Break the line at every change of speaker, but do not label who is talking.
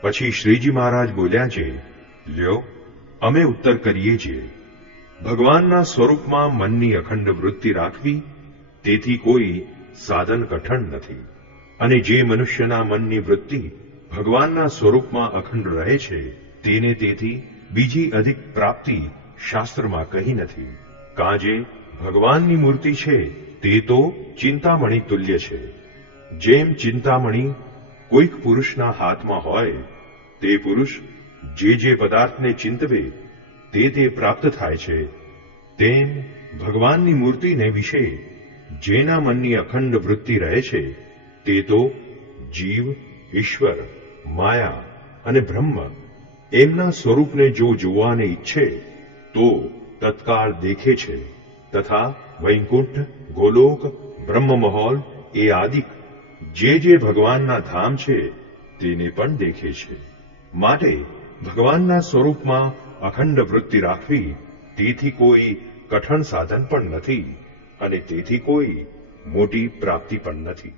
પછી શ્રીજી મહારાજ બોલ્યા છે, લ્યો, અમે ઉત્તર કરીએ છીએ. ભગવાનના સ્વરૂપમાં મનની અખંડ વૃત્તિ રાખવી, તેથી કોઈ સાધન કઠણ નથી. અને જે મનુષ્યના મનની વૃત્તિ ભગવાનના સ્વરૂપમાં અખંડ રહે છે, તેને તેથી બીજી અધિક પ્રાપ્તિ શાસ્ત્રમાં કહી નથી. કાજે ભગવાનની મૂર્તિ છે, તે તો ચિંતામણી તુલ્ય છે. જેમ ચિંતામણી કોઈક પુરુષના હાથમાં હોય, તે પુરુષ જે જે પદાર્થને ચિંતવે, તે તે પ્રાપ્ત થાય છે. તેમ ભગવાનની મૂર્તિને વિશે જેના મનની અખંડ વૃત્તિ રહે છે, તે તો જીવ, ઈશ્વર, માયા અને બ્રહ્મ એમના સ્વરૂપને જો જોવાને ઈચ્છે, તો તત્કાળ દેખે છે. તથા વૈકુંઠ, ગોલોક, બ્રહ્મમહોલ એ આદિક જે જે ભગવાનના ધામ છે, તેને પણ દેખે છે. માટે ભગવાનના સ્વરૂપમાં અખંડ વૃત્તિ રાખવી, તેથી કોઈ કઠણ સાધન પણ નથી અને તેથી કોઈ મોટી પ્રાપ્તિ પણ નથી.